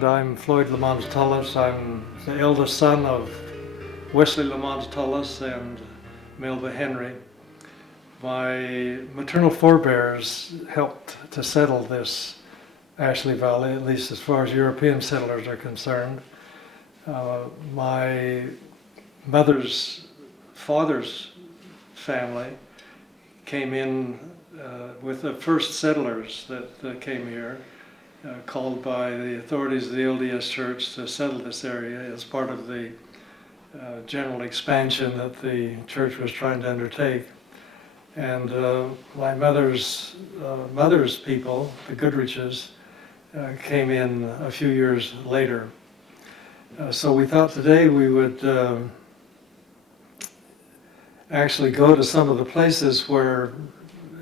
I'm Floyd LaMond Tullis. I'm the eldest son of Wesley LaMond Tullis and Melba Henry. My maternal forebears helped to settle this Ashley Valley, at least as far as European settlers are concerned. My mother's father's family came in with the first settlers that came here, called by the authorities of the LDS Church to settle this area as part of the general expansion that the church was trying to undertake. And my mother's people, the Goodriches, came in a few years later. So we thought today we would actually go to some of the places where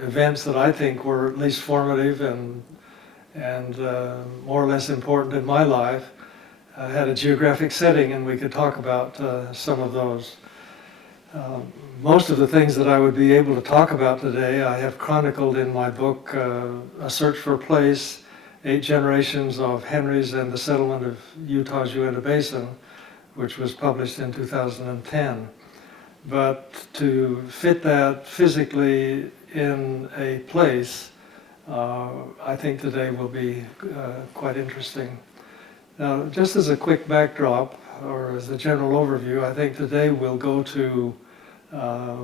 events that I think were at least formative and more or less important in my life had a geographic setting, and we could talk about some of those. Most of the things that I would be able to talk about today I have chronicled in my book, A Search for a Place, 8 Generations of Henrys and the Settlement of Utah's Uinta Basin, which was published in 2010. But to fit that physically in a place, I think today will be quite interesting. Now, just as a quick backdrop, or as a general overview, I think today we'll go to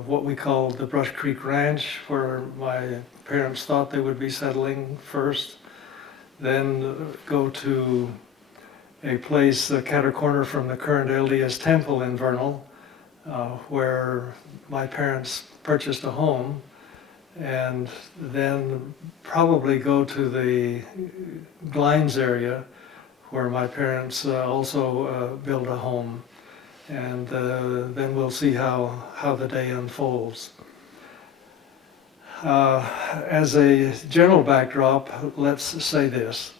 what we call the Brush Creek Ranch, where my parents thought they would be settling first. Then go to a place, Catter Corner from the current LDS Temple in Vernal, where my parents purchased a home, and then probably go to the Glines area, where my parents also built a home, and then we'll see how the day unfolds. As a general backdrop, let's say this.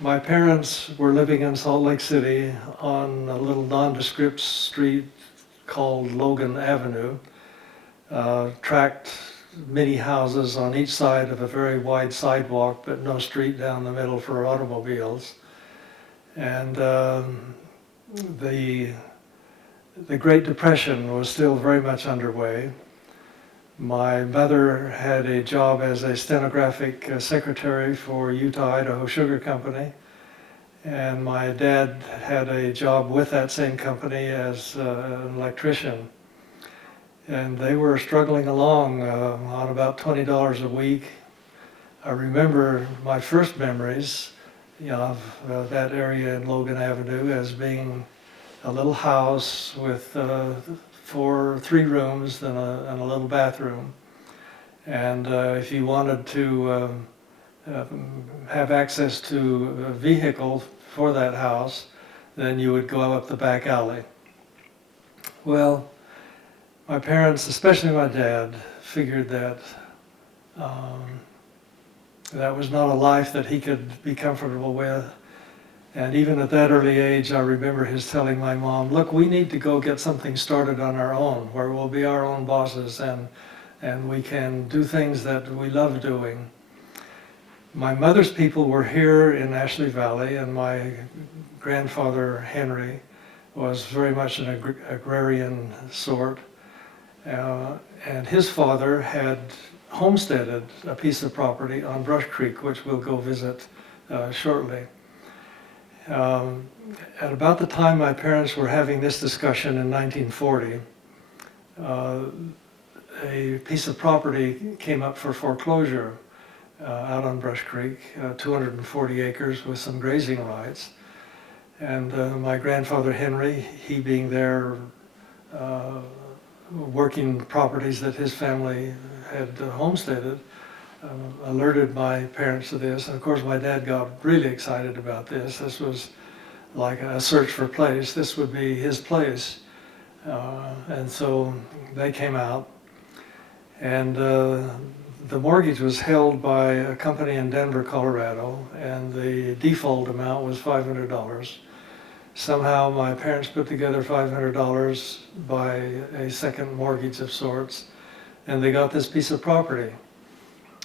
My parents were living in Salt Lake City on a little nondescript street called Logan Avenue, tracked many houses on each side of a very wide sidewalk, but no street down the middle for automobiles. And the Great Depression was still very much underway. My mother had a job as a stenographic secretary for Utah-Idaho Sugar Company, and my dad had a job with that same company as an electrician. And they were struggling along on about $20 a week. I remember my first memories of that area in Logan Avenue as being a little house with 3 rooms and a little bathroom. And if you wanted to have access to a vehicle for that house, then you would go up the back alley. Well, my parents, especially my dad, figured that that was not a life that he could be comfortable with. And even at that early age, I remember his telling my mom, look, we need to go get something started on our own, where we'll be our own bosses and we can do things that we love doing. My mother's people were here in Ashley Valley, and my grandfather, Henry, was very much an agrarian sort. And his father had homesteaded a piece of property on Brush Creek, which we'll go visit shortly. At about the time my parents were having this discussion in 1940, a piece of property came up for foreclosure out on Brush Creek, 240 acres with some grazing rights. And my grandfather Henry, he being there working properties that his family had homesteaded, alerted my parents to this. And of course my dad got really excited about this. This was like a search for a place. This would be his place. And so they came out, and the mortgage was held by a company in Denver, Colorado, and the default amount was $500. Somehow my parents put together $500 by a second mortgage of sorts, and they got this piece of property.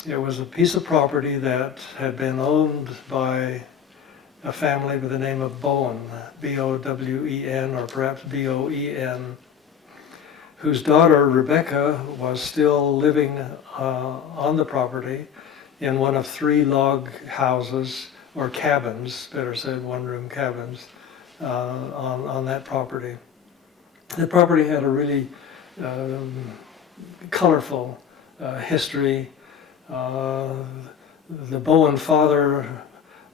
It was a piece of property that had been owned by a family by the name of Bowen, B-O-W-E-N, or perhaps B-O-E-N, whose daughter Rebecca was still living on the property in one of 3 log houses, or cabins, better said, one-room cabins, on that property. The property had a really colorful history. The Bowen father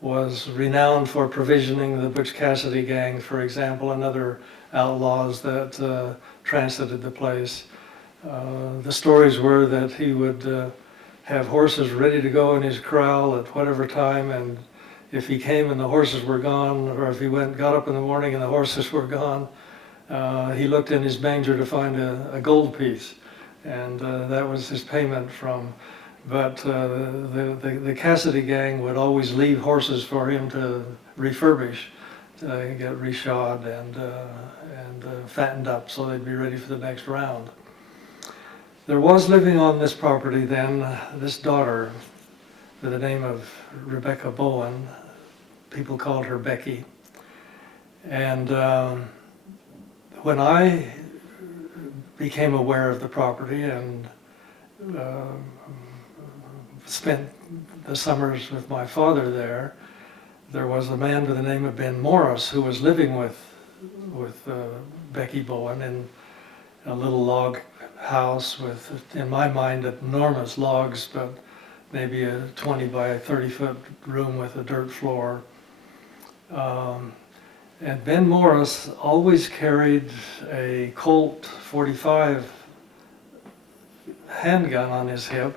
was renowned for provisioning the Butch Cassidy gang, for example, and other outlaws that transited the place. The stories were that he would have horses ready to go in his corral at whatever time, and if he came and the horses were gone, or if he got up in the morning and the horses were gone, he looked in his manger to find a gold piece, and that was his payment from. But the Cassidy gang would always leave horses for him to refurbish, to get reshod and fattened up so they'd be ready for the next round. There was living on this property then this daughter by the name of Rebecca Bowen. People called her Becky. And when I became aware of the property and spent the summers with my father there, there was a man by the name of Ben Morris who was living with Becky Bowen in a little log house with, in my mind, enormous logs, but maybe a 20 by 30 foot room with a dirt floor. And Ben Morris always carried a Colt 45 handgun on his hip.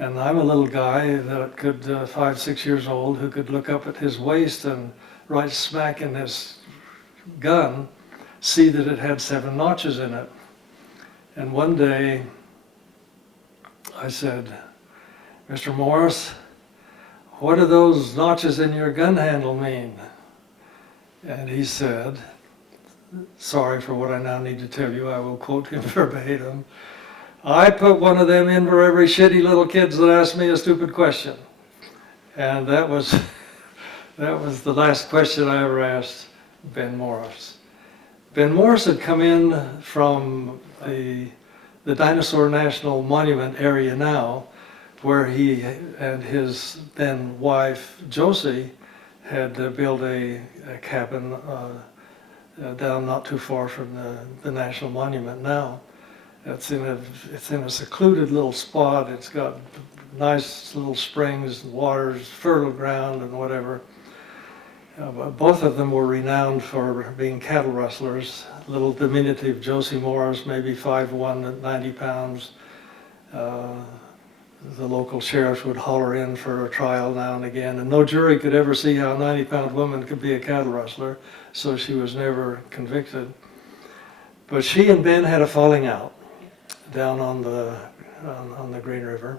And I'm a little guy that could, 5, 6 years old, who could look up at his waist and right smack in this gun, see that it had 7 notches in it. And one day I said, "Mr. Morris, what do those notches in your gun handle mean?" And he said, sorry for what I now need to tell you, I will quote him verbatim, "I put one of them in for every shitty little kids that asked me a stupid question." And that was the last question I ever asked Ben Morris. Ben Morris had come in from the Dinosaur National Monument area now, where he and his then wife Josie had built a cabin down not too far from the National Monument now. It's in a secluded little spot. It's got nice little springs and waters, fertile ground and whatever. Both of them were renowned for being cattle rustlers. Little diminutive Josie Morris, maybe 5'1" at 90 pounds. The local sheriffs would holler in for a trial now and again, and no jury could ever see how a 90-pound woman could be a cattle rustler, so she was never convicted. But she and Ben had a falling out down on the Green River,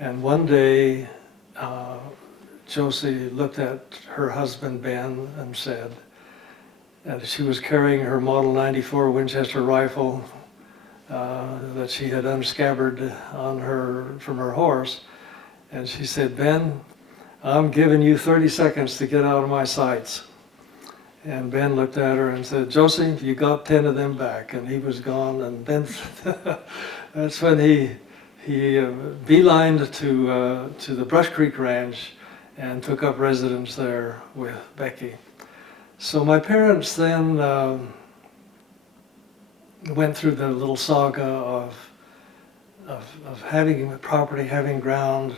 and one day Josie looked at her husband Ben and said that she was carrying her Model 94 Winchester rifle that she had unscabbarded from her horse, and she said, "Ben, I'm giving you 30 seconds to get out of my sights." And Ben looked at her and said, "Josie, you got 10 of them back," and he was gone. And then that's when he beelined to the Brush Creek Ranch and took up residence there with Becky. So my parents then went through the little saga of having property, having ground.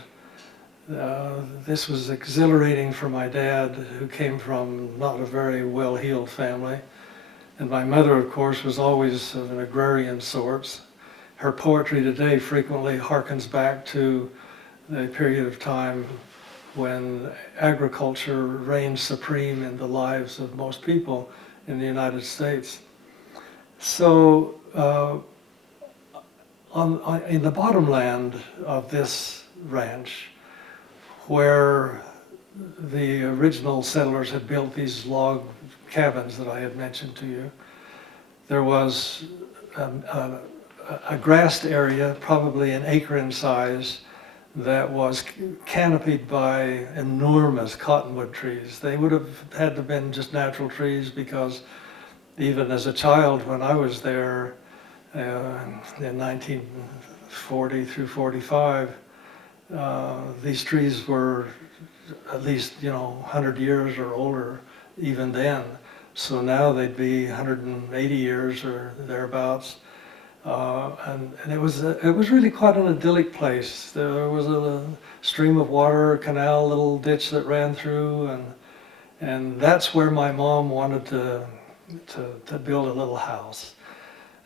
This was exhilarating for my dad, who came from not a very well-heeled family. And my mother, of course, was always of an agrarian sort. Her poetry today frequently harkens back to the period of time when agriculture reigned supreme in the lives of most people in the United States. So in the bottomland of this ranch, where the original settlers had built these log cabins that I had mentioned to you, there was a grassed area, probably an acre in size, that was canopied by enormous cottonwood trees. They would have had to have been just natural trees, because even as a child, when I was there in 1940 through 45, these trees were at least 100 years or older even then. So now they'd be 180 years or thereabouts. And it was really quite an idyllic place. There was a stream of water, a canal, little ditch that ran through, and that's where my mom wanted to build a little house.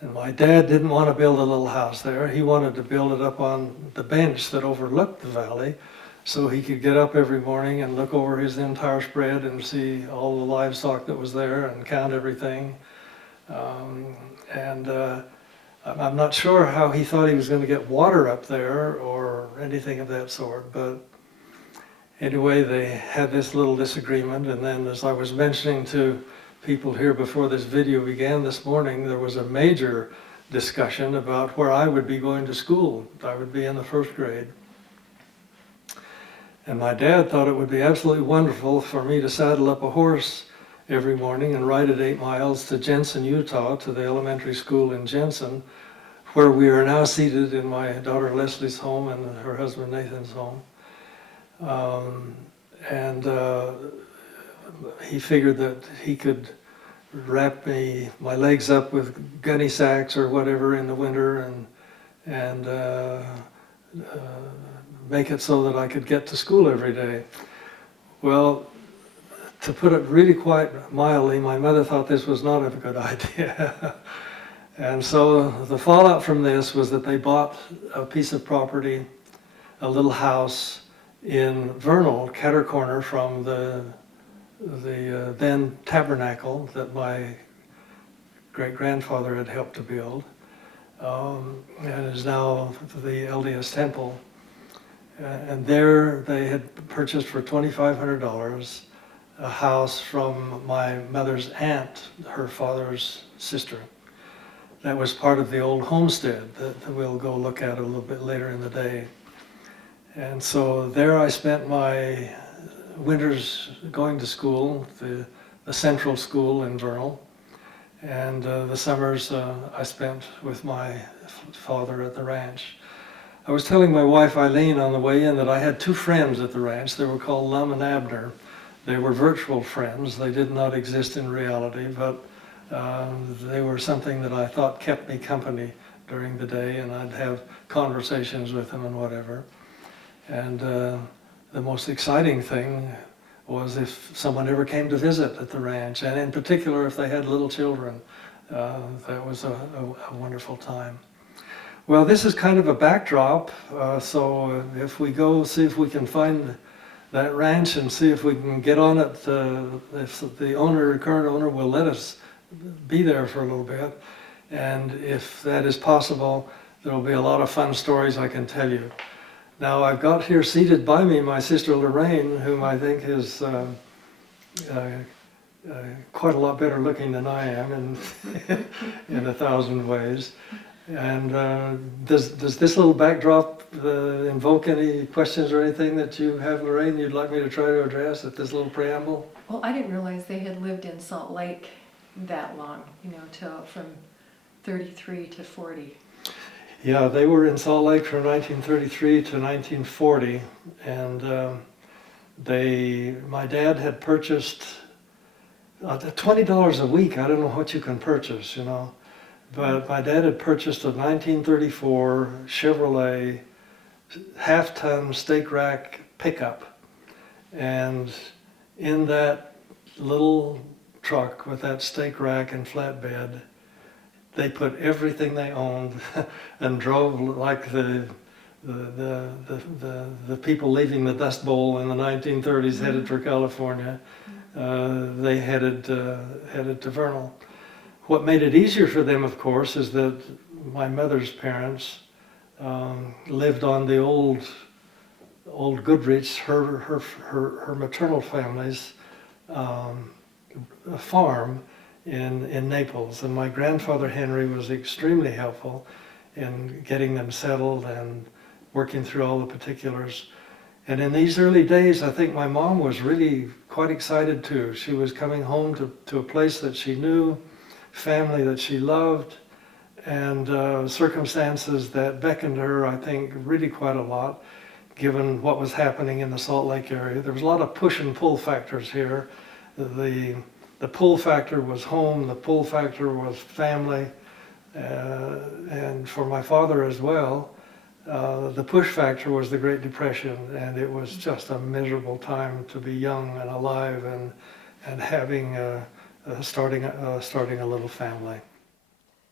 And my dad didn't want to build a little house there. He wanted to build it up on the bench that overlooked the valley, so he could get up every morning and look over his entire spread and see all the livestock that was there and count everything. I'm not sure how he thought he was going to get water up there or anything of that sort, but anyway, they had this little disagreement, and then, as I was mentioning to people here before this video began this morning, there was a major discussion about where I would be going to school. I would be in the first grade. And my dad thought it would be absolutely wonderful for me to saddle up a horse every morning and ride it 8 miles to Jensen, Utah, to the elementary school in Jensen, where we are now seated in my daughter Leslie's home and her husband Nathan's home. He figured that he could wrap my legs up with gunny sacks or whatever in the winter and make it so that I could get to school every day. Well, to put it really quite mildly, my mother thought this was not a good idea. And so the fallout from this was that they bought a piece of property, a little house in Vernal, catty corner from the then tabernacle that my great-grandfather had helped to build, and is now the LDS temple. And there they had purchased for $2,500 a house from my mother's aunt, her father's sister. That was part of the old homestead that we'll go look at a little bit later in the day. And so there I spent my winters going to school, the central school in Vernal, and the summers I spent with my father at the ranch. I was telling my wife Eileen on the way in that I had 2 friends at the ranch. They were called Lum and Abner. They were virtual friends. They did not exist in reality, but they were something that I thought kept me company during the day, and I'd have conversations with them and whatever. And the most exciting thing was if someone ever came to visit at the ranch, and in particular if they had little children. That was a wonderful time. Well, this is kind of a backdrop, so if we go see if we can find that ranch and see if we can get on it, if the current owner will let us be there for a little bit, and if that is possible, there will be a lot of fun stories I can tell you. Now, I've got here seated by me my sister Lorraine, whom I think is quite a lot better looking than I am in 1,000 ways. And does this little backdrop invoke any questions or anything that you have, Lorraine, you'd like me to try to address at this little preamble? Well, I didn't realize they had lived in Salt Lake that long, from 33 to 40. Yeah, they were in Salt Lake from 1933 to 1940, and my dad had purchased $20 a week. I don't know what you can purchase, but my dad had purchased a 1934 Chevrolet half-ton stake rack pickup, and in that little truck with that stake rack and flatbed, they put everything they owned and drove like the people leaving the Dust Bowl in the 1930s headed for California. They headed to Vernal. What made it easier for them, of course, is that my mother's parents lived on the old Goodrich, her maternal family's farm in Naples, and my grandfather Henry was extremely helpful in getting them settled and working through all the particulars. And in these early days, I think my mom was really quite excited too. She was coming home to a place that she knew, family that she loved, and circumstances that beckoned her, I think, really quite a lot, given what was happening in the Salt Lake area. There was a lot of push and pull factors here. The pull factor was home, the pull factor was family, and for my father as well, the push factor was the Great Depression, and it was just a miserable time to be young and alive and having starting a little family.